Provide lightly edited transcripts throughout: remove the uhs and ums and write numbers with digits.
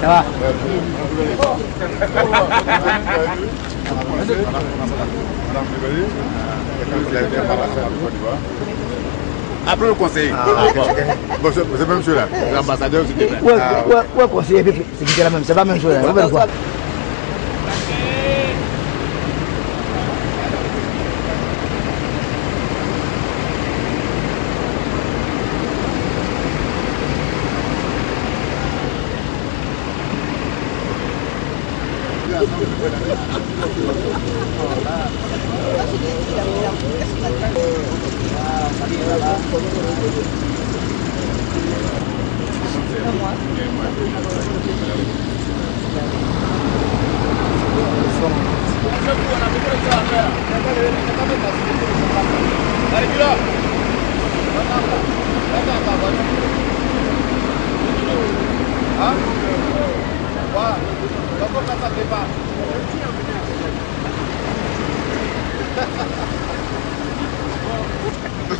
Ça va? Après le conseiller. Bon, c'est la même chose là. L'ambassadeur, c'était bien. Ouais, conseiller, c'est la même, c'est pas la même chose. Là.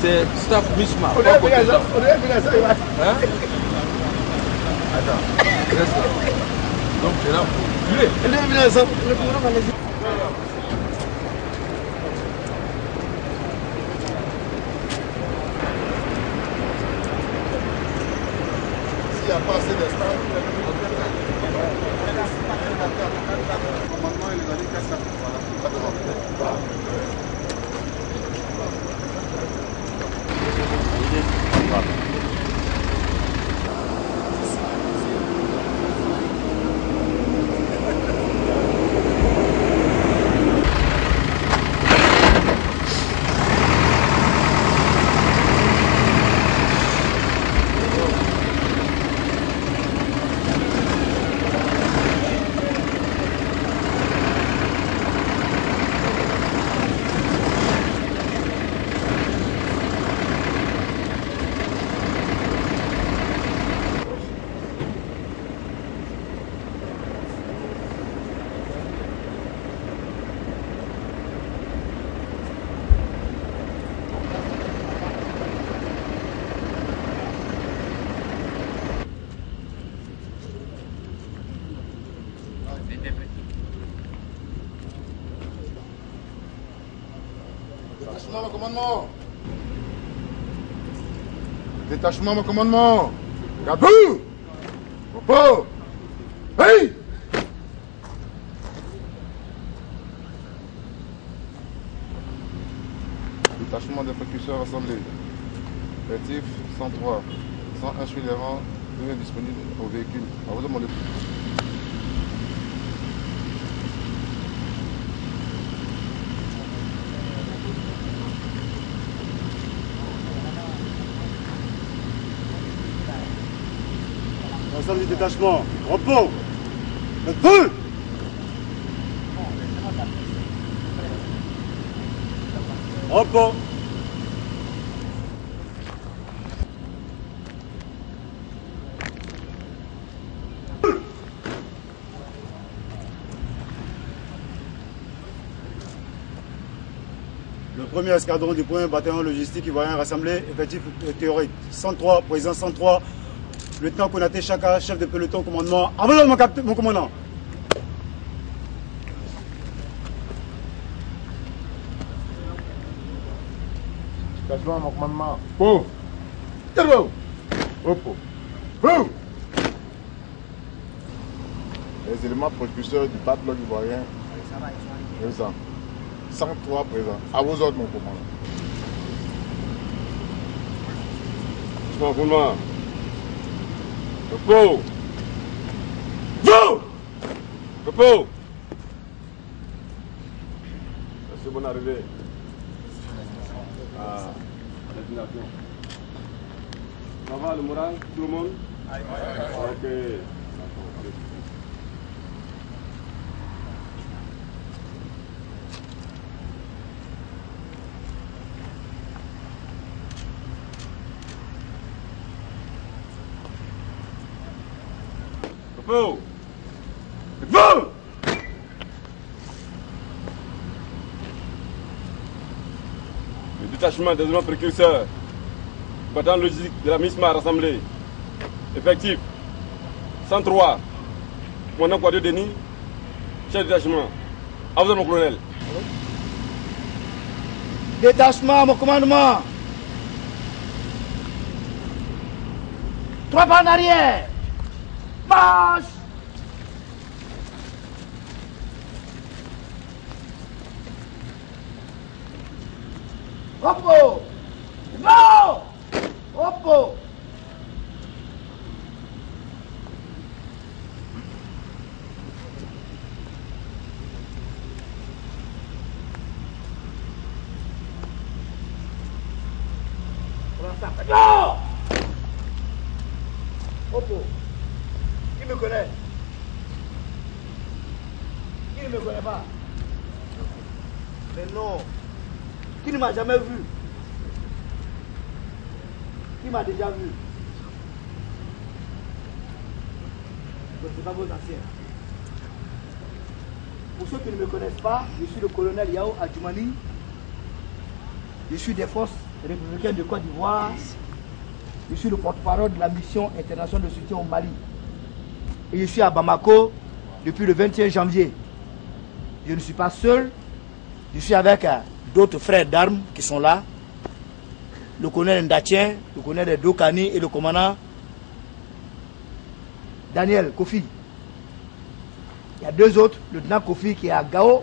C'est staff Mishma. On est venu à ça. Hein? Attends, reste là. Donc c'est là. On est venu à ça. S'il n'y a pas assez d'espace, normalement, il a dit qu'à ça. Voilà. Détachement, mon commandement. Détachement, mon commandement. Gabou. Repos. Hey. Détachement des précurseurs assemblés. Effectif 103. 101 sur les rangs. Devient disponible au véhicule. À vous demander. L'ensemble du détachement, repos, le feu. Repos. Le premier escadron du point bataillon logistique ivoirien rassemblé, effectif théorique 103, président 103, lieutenant Konaté Chaka, chef de peloton, commandement. Envoyez mon commandant. Détachement, mon commandement. Pour. Turbo. Repos. Boum. Les éléments propulseurs du patrimoine ivoirien. Présent. 103 présents. À vos ordres, mon commandant. Mon commandement. Repos. Vous. Repos. C'est bonne arrivée. À destination. Ça va le moral, tout le monde? Ok. feu. Feu. Le détachement des éléments précurseurs battant logistique de la MISMA rassemblée. Effectif 103. Commandant Kouadio Denis, chef de détachement. À vous, mon colonel. Détachement, mon commandement. 3 pas en arrière. Marche. Repos. Non. Repos. Non. Repos. Qui me connaît? Qui ne me connaît pas? Mais non. Qui ne m'a jamais vu? Qui m'a déjà vu? Ce n'est pas vos anciens. Pour ceux qui ne me connaissent pas, je suis le colonel Yao Adjoumani. Je suis des forces républicaines de Côte d'Ivoire. Je suis le porte-parole de la mission internationale de soutien au Mali. Et je suis à Bamako depuis le 21 janvier. Je ne suis pas seul. Je suis avec d'autres frères d'armes qui sont là. Le colonel Ndatien, le colonel Dokani et le commandant Daniel Kofi. Il y a 2 autres, le lieutenant Kofi qui est à Gao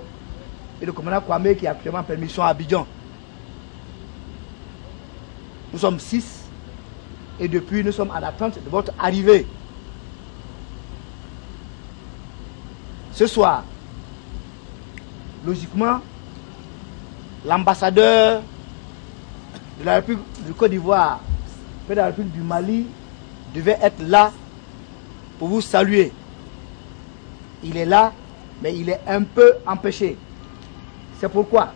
et le commandant Kwame qui est actuellement en permission à Abidjan. Nous sommes 6 et depuis nous sommes en attente de votre arrivée. Ce soir, logiquement, l'ambassadeur de la République du Côte d'Ivoire, de la République du Mali, devait être là pour vous saluer. Il est là, mais il est un peu empêché. C'est pourquoi,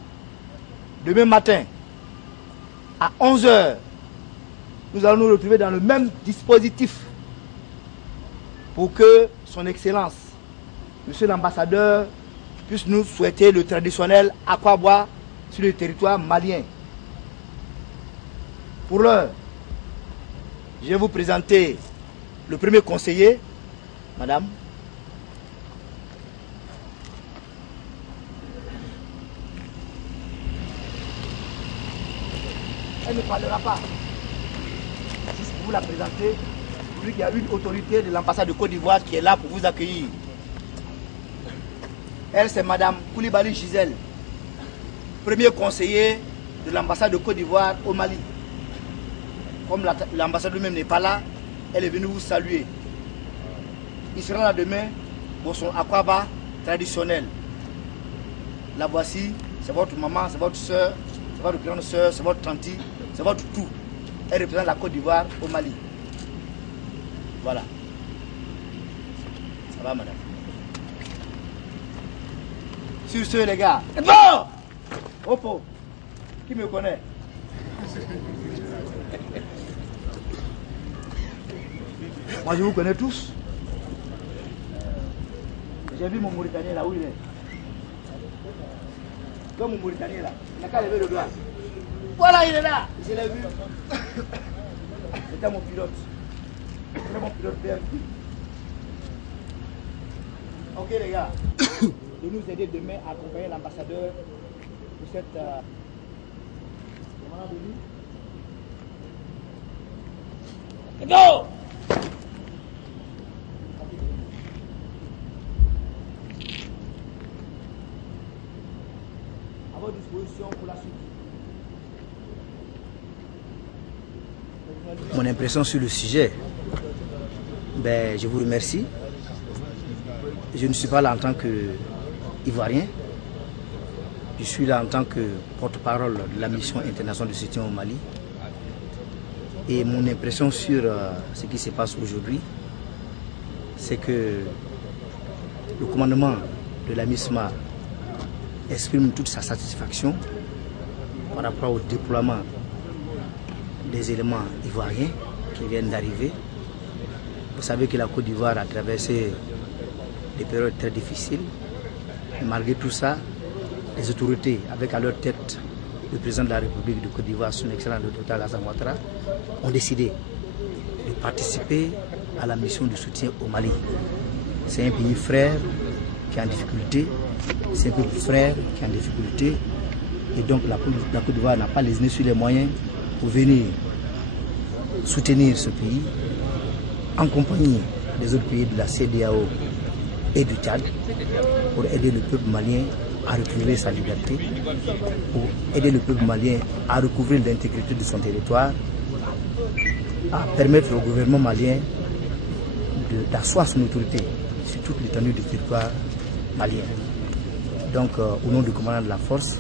demain matin, à 11 h, nous allons nous retrouver dans le même dispositif pour que son Excellence, Monsieur l'ambassadeur, puisse nous souhaiter le traditionnel aquabois sur le territoire malien. Pour l'heure, je vais vous présenter le premier conseiller, madame. Elle ne parlera pas. Juste pour vous la présenter, pour lui qu'il y a une autorité de l'ambassade de Côte d'Ivoire qui est là pour vous accueillir. Elle, c'est madame Koulibaly Gisèle, premier conseiller de l'ambassade de Côte d'Ivoire au Mali. Comme l'ambassade lui-même n'est pas là, elle est venue vous saluer. Il sera là demain pour son aquaba traditionnel. La voici, c'est votre maman, c'est votre soeur, c'est votre grande soeur, c'est votre tante, c'est votre tout. Elle représente la Côte d'Ivoire au Mali. Voilà. Ça va, madame? Sur ce, les gars. Bon! Repos. Qui me connaît? Moi, je vous connais tous. J'ai vu mon Mauritanien là où il est. Comme mon Mauritanien là. Il n'a qu'à lever le doigt. Voilà, il est là. Je l'ai vu. C'était mon pilote. C'était mon pilote BMP. Ok, les gars. De nous aider demain à accompagner l'ambassadeur pour cette... Commandant Denis. Go! À votre disposition pour la suite. Mon impression sur le sujet, ben, je vous remercie. Je ne suis pas là en tant qu'Ivoirien. Je suis là en tant que porte-parole de la mission internationale de soutien au Mali. Et mon impression sur ce qui se passe aujourd'hui, c'est que le commandement de la MISMA exprime toute sa satisfaction par rapport au déploiement des éléments ivoiriens qui viennent d'arriver Vous savez que la Côte d'Ivoire a traversé des périodes très difficiles. Et malgré tout ça, les autorités, avec à leur tête le président de la République de Côte d'Ivoire, son excellent Dr Alassane Ouattara, ont décidé de participer à la mission de soutien au Mali. C'est un pays frère qui est en difficulté, c'est un pays frère qui est en difficulté, et donc la Côte d'Ivoire n'a pas lésiné sur les moyens pour venir soutenir ce pays en compagnie des autres pays de la CEDEAO et du Tchad pour aider le peuple malien à recouvrir sa liberté, pour aider le peuple malien à recouvrir l'intégrité de son territoire, à permettre au gouvernement malien d'asseoir son autorité sur toute l'étendue du territoire malien. Donc, au nom du commandant de la force,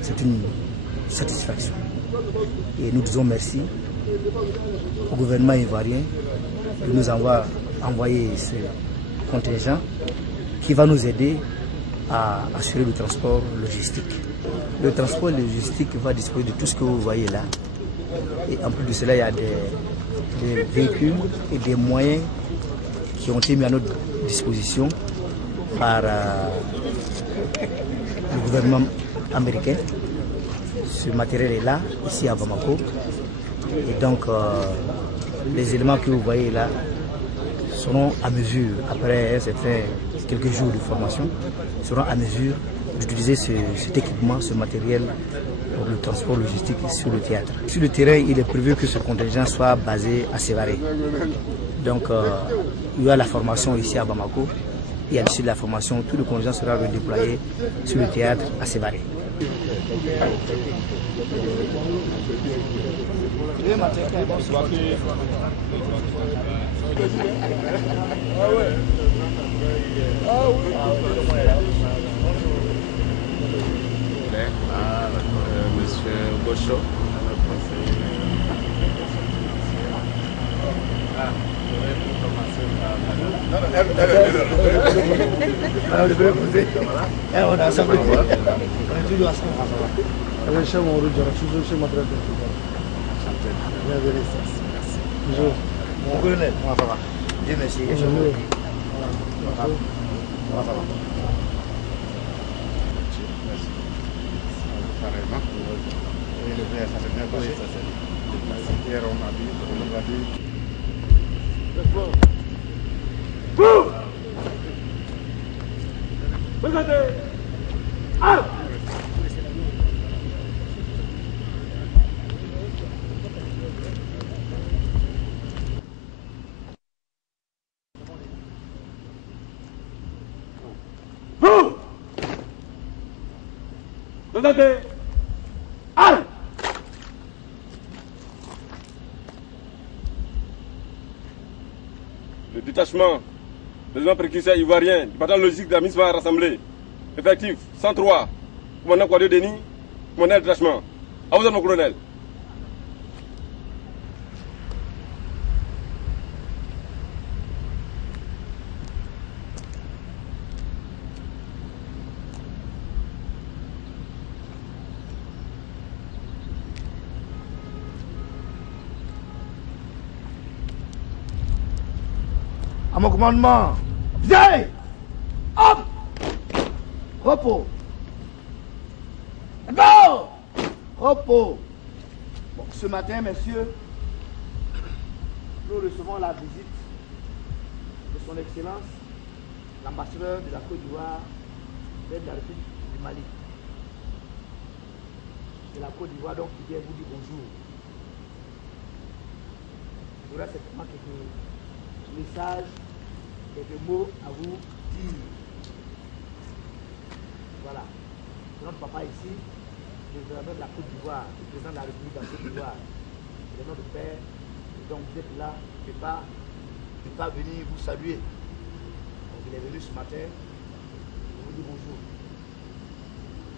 c'est une satisfaction. Et nous disons merci au gouvernement ivoirien de nous avoir envoyé ce contingent qui va nous aider à assurer le transport logistique. Le transport logistique va disposer de tout ce que vous voyez là. Et en plus de cela, il y a des véhicules et des moyens qui ont été mis à notre disposition par le gouvernement américain. Ce matériel est là, ici à Bamako. Et donc, les éléments que vous voyez là seront à mesure, après quelques jours de formation, seront à mesure d'utiliser cet équipement, ce matériel pour le transport logistique sur le théâtre. Sur le terrain, il est prévu que ce contingent soit basé à Sévaré. Donc, il y a la formation ici à Bamako. Et à l'issue de la formation, tout le contingent sera redéployé sur le théâtre à Sévaré. Monsieur Bocho. Alors, le vrai posé. On a assemblé. On est toujours assemblé. Mon colonel. Dieu merci. Le détachement des éléments précurseurs ivoiriens du bataillon logistique de la MISMA rassemblée. Effectif 103. Commandant Kouadio Denis, commandant le détachement. À vous, mon colonel. À mon commandement, viens! Hop! Repos! Go! Repos! Bon, ce matin, messieurs, nous recevons la visite de son Excellence, l'ambassadeur de la Côte d'Ivoire de la République du Mali. C'est la Côte d'Ivoire donc qui vient vous dire bonjour. Il y aura certainement quelques messages, quelques mots à vous dire. Voilà. C'est notre papa ici, le gouvernement de la Côte d'Ivoire, le président de la République de la Côte d'Ivoire. C'est notre père. Et donc vous êtes là, je ne peux pas venir vous saluer. Donc il est venu ce matin pour vous dire bonjour.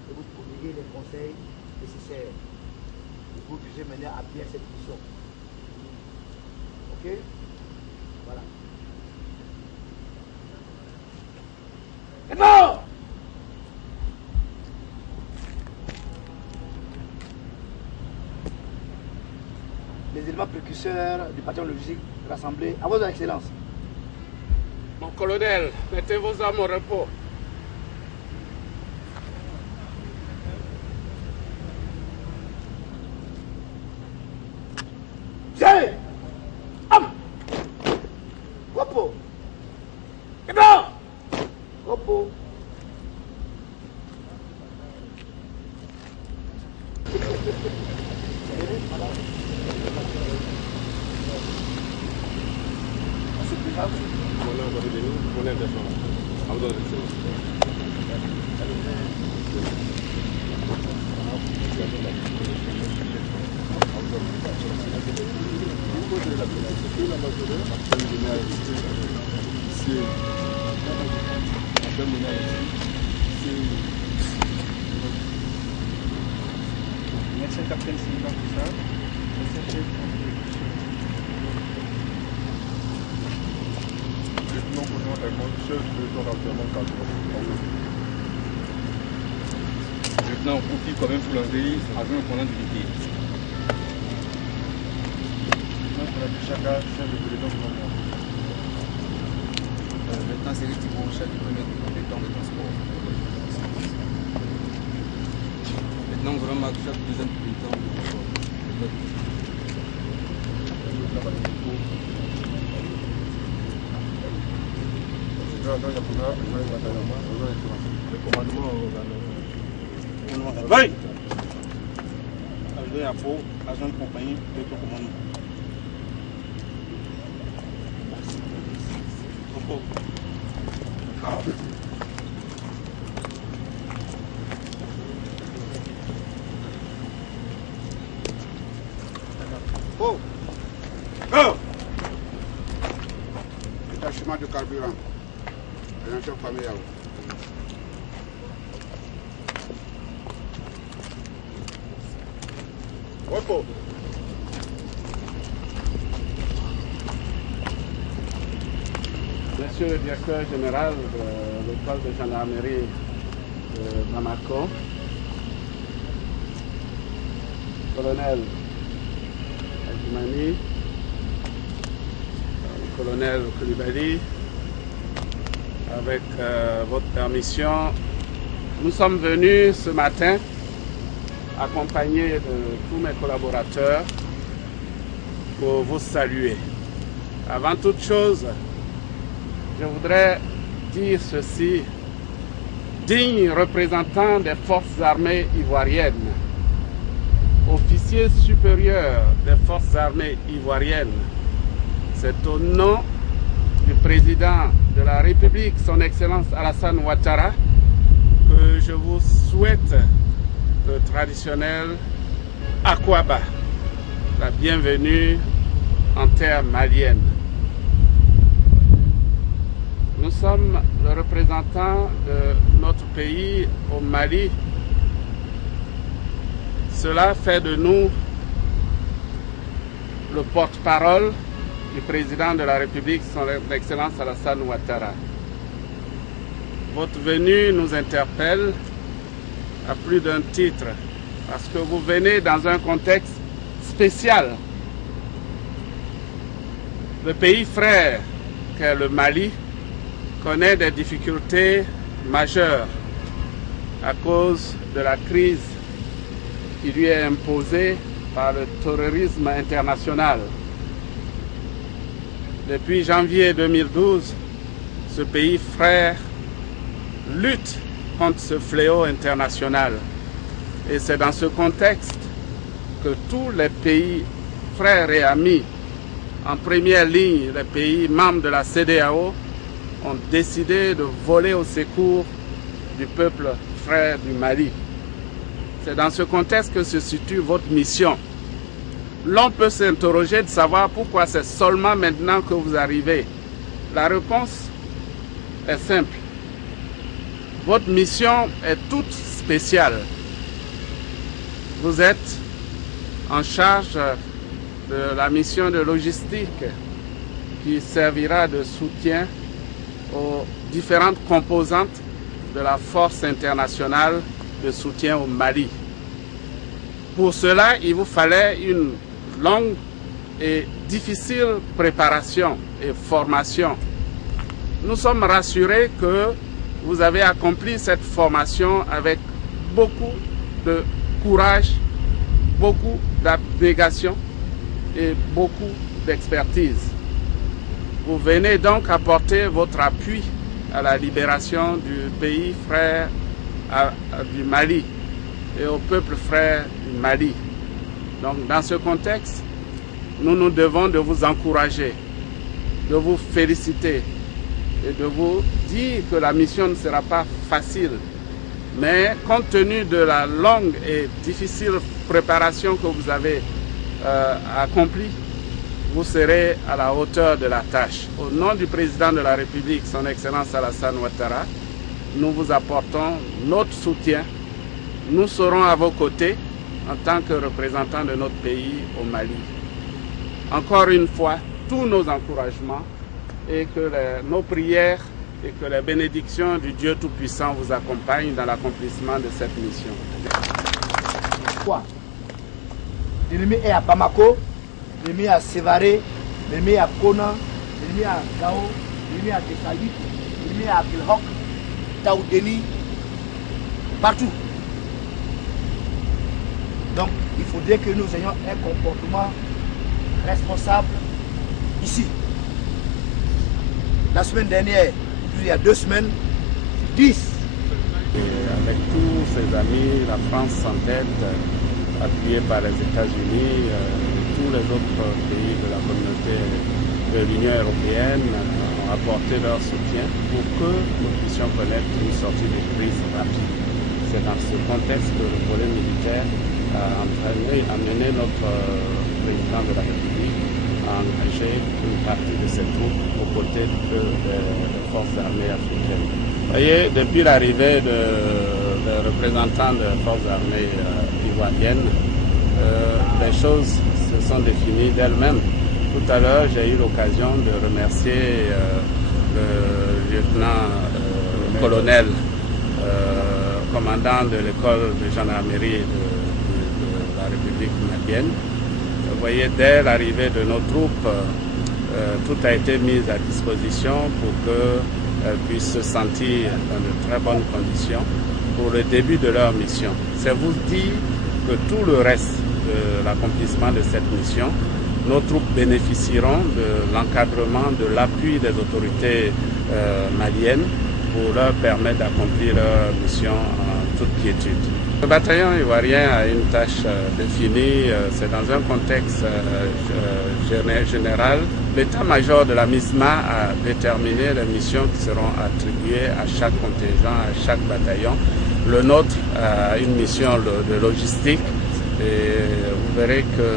Et vous prodiguer les conseils nécessaires pour que je mener à bien cette mission. Ok? Voilà. Et bon! Les éléments précurseurs du bataillon logistique rassemblés à votre excellence. colonel, mettez vos armes au repos. Tiens! Am! Copo! Copo! Copo! Médecin capitaine Sylvain Poussard, médecin chef Lieutenant Koufi, quand même, Foulandéi, adjoint commandant d'unité. Chaka, chef de peloton commandement. Lieutenant Céline Thibault, chef du premier peloton de transport. Lieutenant Vraiment, chef du deuxième peloton de transport. Le commandement Réveil! Adjoint à Pau, agent de compagnie, peloton commandement. Oh! Oh! Détachement de carburant. Prévention familiale. Repos. Monsieur le directeur général de l'école de gendarmerie de Bamako, colonel Adjumani, colonel Koulibaly, avec votre permission, nous sommes venus ce matin accompagnés de tous mes collaborateurs pour vous saluer. Avant toute chose, je voudrais dire ceci, digne représentant des forces armées ivoiriennes, officier supérieur des forces armées ivoiriennes, c'est au nom du président de la République, son Excellence Alassane Ouattara, que je vous souhaite le traditionnel Akwaba, la bienvenue en terre malienne. Nous sommes le représentant de notre pays au Mali. Cela fait de nous le porte-parole du président de la République, son Excellence Alassane Ouattara. Votre venue nous interpelle à plus d'un titre, parce que vous venez dans un contexte spécial. Le pays frère qu'est le Mali connaît des difficultés majeures à cause de la crise qui lui est imposée par le terrorisme international. Depuis janvier 2012, ce pays frère lutte contre ce fléau international. Et c'est dans ce contexte que tous les pays frères et amis, en première ligne les pays membres de la CEDEAO, ont décidé de voler au secours du peuple frère du Mali. C'est dans ce contexte que se situe votre mission. L'on peut s'interroger de savoir pourquoi c'est seulement maintenant que vous arrivez. La réponse est simple. Votre mission est toute spéciale. Vous êtes en charge de la mission de logistique qui servira de soutien aux différentes composantes de la force internationale de soutien au Mali. Pour cela, il vous fallait une longue et difficile préparation et formation. nous sommes rassurés que vous avez accompli cette formation avec beaucoup de courage, beaucoup d'abnégation et beaucoup d'expertise. Vous venez donc apporter votre appui à la libération du pays frère du Mali et au peuple frère du Mali. Donc dans ce contexte, nous nous devons de vous encourager, de vous féliciter et de vous dire que la mission ne sera pas facile. Mais compte tenu de la longue et difficile préparation que vous avez accomplie, vous serez à la hauteur de la tâche. Au nom du président de la République, son Excellence Alassane Ouattara, nous vous apportons notre soutien. Nous serons à vos côtés en tant que représentants de notre pays au Mali. Encore une fois, tous nos encouragements et que nos prières et que les bénédictions du Dieu Tout-Puissant vous accompagnent dans l'accomplissement de cette mission. L'ennemi est à Bamako, l'ennemi est à Sévaré, l'ennemi est à Kona, l'ennemi est à Gao, l'ennemi est à Tessali, l'ennemi est à Bilhok, Taoudeni, partout. Donc il faudrait que nous ayons un comportement responsable ici. La semaine dernière, il y a 2 semaines, 10. Avec tous ses amis, la France s'entête, appuyée par les États-Unis, tous les autres pays de la communauté de l'Union européenne ont apporté leur soutien pour que nous puissions connaître une sortie de crise rapide. C'est dans ce contexte que le volet militaire a amené notre président de la République à engager une partie de ses troupes aux côtés des forces armées africaines. Vous voyez, depuis l'arrivée des représentants des forces armées ivoiriennes, les choses se sont définies d'elles-mêmes. Tout à l'heure, j'ai eu l'occasion de remercier le lieutenant-colonel, commandant de l'école de gendarmerie de la République malienne. Vous voyez, dès l'arrivée de nos troupes, tout a été mis à disposition pour qu'elles puissent se sentir dans de très bonnes conditions pour le début de leur mission. C'est vous dire que tout le reste de l'accomplissement de cette mission, nos troupes bénéficieront de l'encadrement, de l'appui des autorités maliennes pour leur permettre d'accomplir leur mission en toute quiétude. Le bataillon ivoirien a une tâche définie, c'est dans un contexte général. L'état-major de la MISMA a déterminé les missions qui seront attribuées à chaque contingent, à chaque bataillon. Le nôtre a une mission de logistique et vous verrez que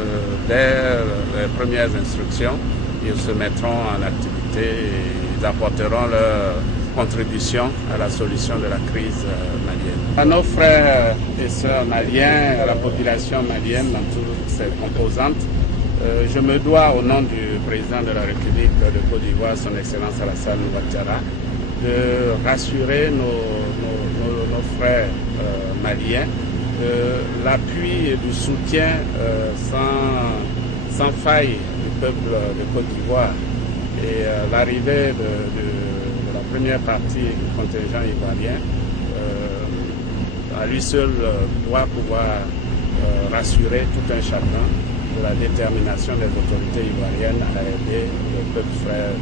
dès les premières instructions, ils se mettront en activité et ils apporteront leur contribution à la solution de la crise malienne. À nos frères et sœurs maliens, à la population malienne dans toutes ses composantes, je me dois au nom du président de la République de Côte d'Ivoire, son Excellence Alassane Ouattara, de rassurer nos frères maliens de l'appui et du soutien sans faille du peuple de Côte d'Ivoire et l'arrivée de la première partie du contingent ivoirien à lui seul doit pouvoir rassurer tout un chacun de la détermination des autorités ivoiriennes à aider le peuple frère